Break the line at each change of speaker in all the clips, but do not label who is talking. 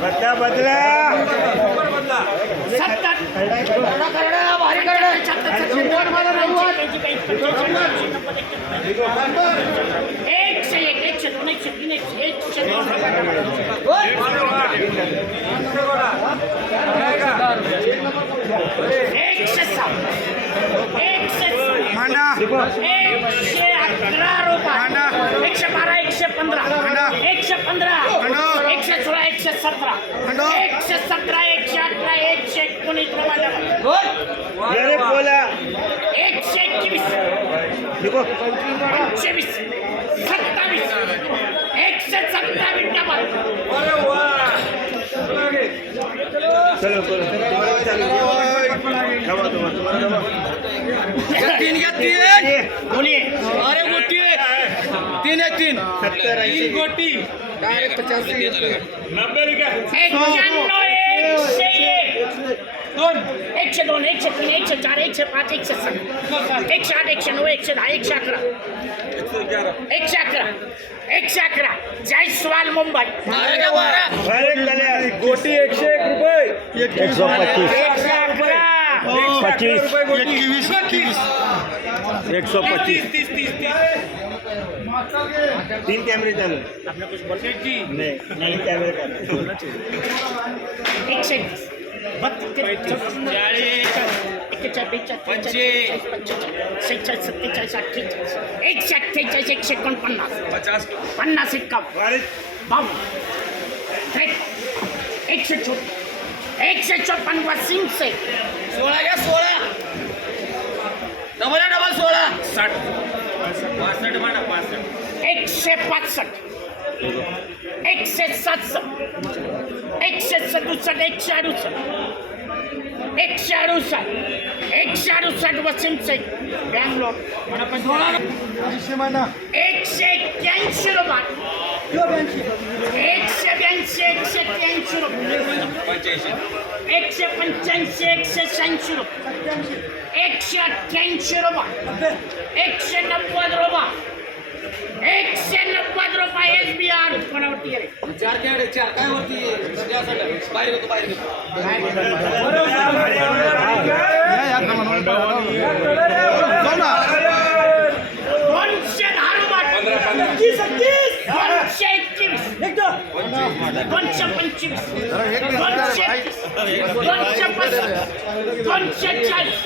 बदला
बदला। बदला
एकशे एक एकशे
मांडा
एकशे अकरा रुपये. एकशे बारा एकशे पंधरा. एकशे पंधरा. एकशे सोळा एकशे सतरा. एकशे सतरा एकशे अठरा एकशे एकोणीस रुपये. एकशे एकवीस.
देखो.
पंचवीस. सत्तावीस. एकशे सत्तावीस डबल
तीन घ्या तीन
बोलिए
अरे गोटी तीन आहे तीन
सत्तर ऐंशी
गोटी डायरेक्ट पचासी
एक
दोन
तीन चार पाच सात आठ नऊ एकशे दहा एकशे अकरा एकशे अकरा एकशे अकरा जयस्वाल मुंबई
गोटी एकशे एक रुपये
एक सौ पच्चीस
एकशे
पच्चीस।
एकवीस एकवीस
एक सौ पच्चीस।
तीस तीस
तीन कैमरे चालू। नहीं नहीं कैमरे का
एकशे एकोणपन्नास पन्नास। एक्कावन्न बावन्न एकशे चोपन्न एकशे चोपन्न वसीम से
सोळा घ्या सोळा. डबल डबल सोळा. साठ. पासष्ट म्हणा पासष्ट.
एकशे पासष्ट. एकशे सातसष्ट एकशे सदुसष्ट एकशे अडुसष्ट. एकशे अडुसष्ट. एकशे अडुसष्ट वसीम शेख बँगलोर. एकशे एक्क्याऐंशी रुपये. एकशे एकशे एक्क्याऐंशी रुपये एकशे पंच्याऐंशी एकशे शहाऐंशी रुपये एकशे अठ्ठ्याऐंशी रुपये एकशे नव्वद रुपये एकशे नव्वद रुपये एस बी आर आहे
चार चार काय होती बाहेर होतो बाहेर होतो
दोनशे दहा रुपये दोनशे एकवीस दोनशे पंचवीस दोनशे दोनशे पस्तीस दोनशे चाळीस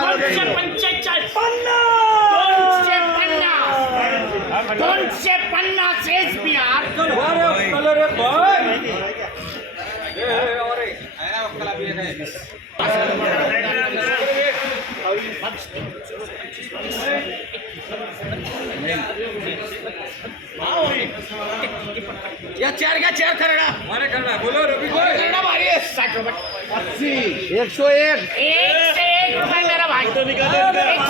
दोनशे पंचेचाळीस दोनशे पन्नास दोनशे पन्नास एस बी आर
या चार घ्या चार करडा अरे करडा बोलो रवी करडा भारी आहे
साठ रुपये
एक सौ एक।
एक से एक रुपये मेरा भाई। एक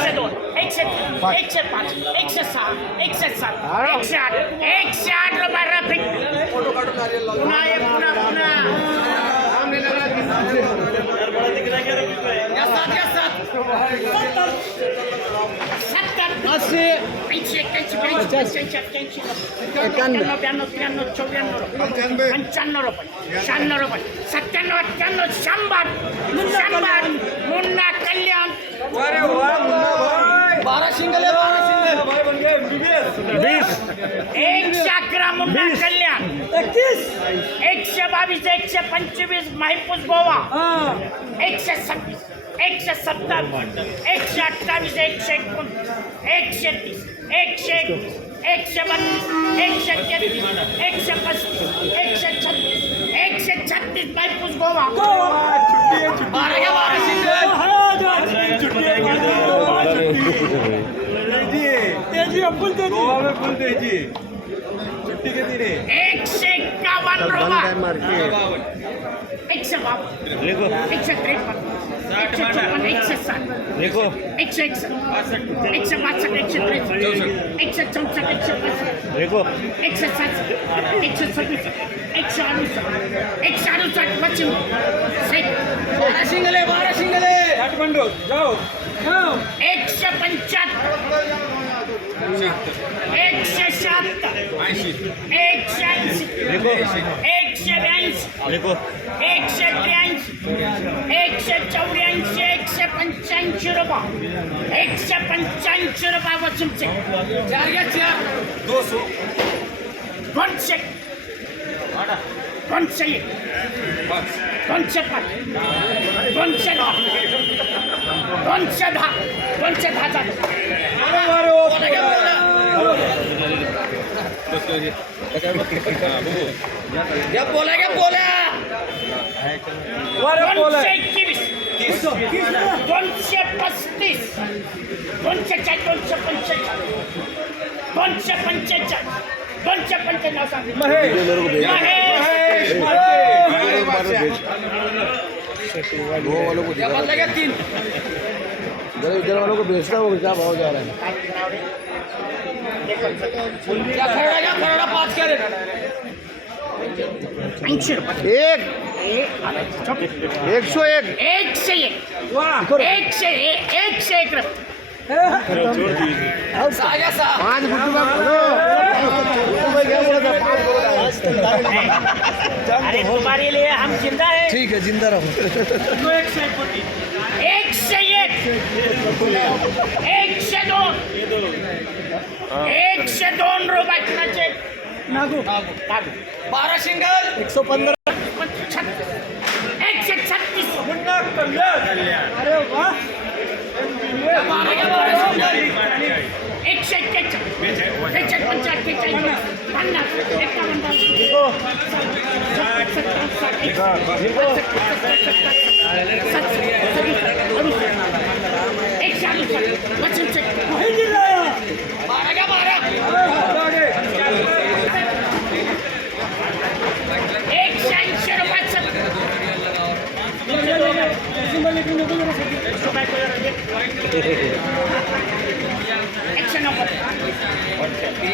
से दो एक से तीन एक से पाँच एक से सात एक से सात एक से आठ एक से आठ रुपये रफिक। पुन्हा या
सात या
পঞ্চান্ন রোপণ সান্ন রোপণ সত্যান্ন আটান্ন সাম্বার সাম্বার মুন্না কল্যাণ বারা সিঙ্গলে বারা সিঙ্গল।
বিশ। এক চাকরা মুন্না কল্যাণ
बीस
एकशे बावीस एकशे पंचवीस महिपूस गोवा. एकशे सव्वीस एकशे सत्तावीस एकशे अठ्ठावीस एकशे एकोणतीस एकशे तीस एकशे एकवीस एकशे बत्तीस एकशे तेहतीस एकशे पस्तीस एकशे छत्तीस एकशे छत्तीस महिपूस गोवा.
बारा घ्या
एकशे एक्कावन्न रुपये एकशे बावन्न
लिखो
एकशे त्रेपन्न एकशे साठ
लिखो
एकशे एकसष्ट एकशे बासष्ट एकशे त्रेसष्ट एकशे चौसष्ट एकशे पासष्ट
लिखो
एकशे सातसष्ट एकशे सदुसष्ट एकशे अडुसष्ट एकशे अडुसष्ट पश्चिम
बारा शिंगल आहे बारा शिंगल आहे
एकशे पंच्याण्णव एकशे ऐंशी एकशे ब्याऐंशी
लिखो
एकशे त्र्याऐंशी एकशे चौऱ्याऐंशी एकशे पंच्याऐंशी रुपये एकशे पंच्याऐंशी रुपये वसूलचे दोनशे दोनशे एक दोनशे पाच दोनशे दहा दोनशे दहा दोनशे दहा झाले
बोला क्या बोला
दोनशे एकवीस दोनशे पस्तीस दोनशे चाळीस दोनशे पंचेचाळीस दोनशे पंचेचाळीस दोनशे पंच्याण्णव सांगितलं
तीन.
इधर इधर वालों को बेचना होगा क्या भाव जा रहा है। एक एक सौ एक।
एक एकशे एक एकशे एक रुपये
सहा घ्या सहा
पाँच गुट्टू का
अरे तुम्हारे लिए हम ज़िंदा है।
ठीक है ज़िंदा रहो।
एक एकशे दोन एकशे दोन रुपयाचे
बारा शिंगल
एकशे पंधरा
एकशे छत्तीस
अरे
एकशे एकशे पंचाळीस पन्नास एकावन्न Action ako.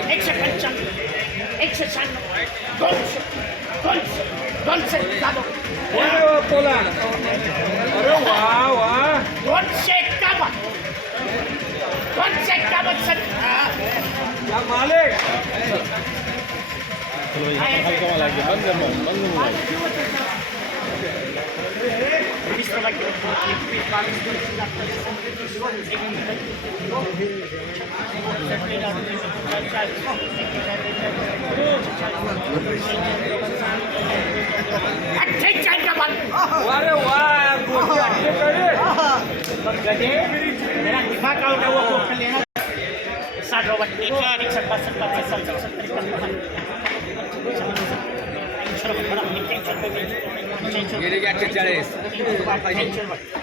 Action,
action. Action, action.
Goals. Goals. Goals. Lalo. Wow, pola. Pero wow, ah. Goals. Kama. Goals. Kama. Ya Malik. Ayo, kalau lagi, bangun, bangun. Sir वीस रुपये किलो एकवीस बावीस पंचवीस अठ्ठेचाळीस साठ रुपये एकसठ बासष्ट पचास सत्तर सत्तर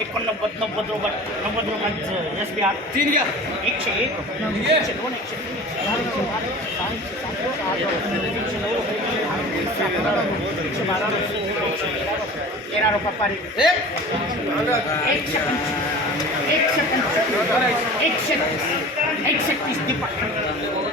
एकोणनव्वद नव्वद रुपये नव्वद रुपयांचं एस बी आर
तीन घ्या
एकशे एक एकशे दोन एकशे तीन एकशे चार, एकशे पाच, एकशे सहा, एकशे सात, एकशे नऊ, एकशे दहा, एकशे बारा, एकशे तेरा रुपये पारी
एक
एकशे पंचवीस एकशे पंचवीस एकशे तीस एकशे तीस दीपक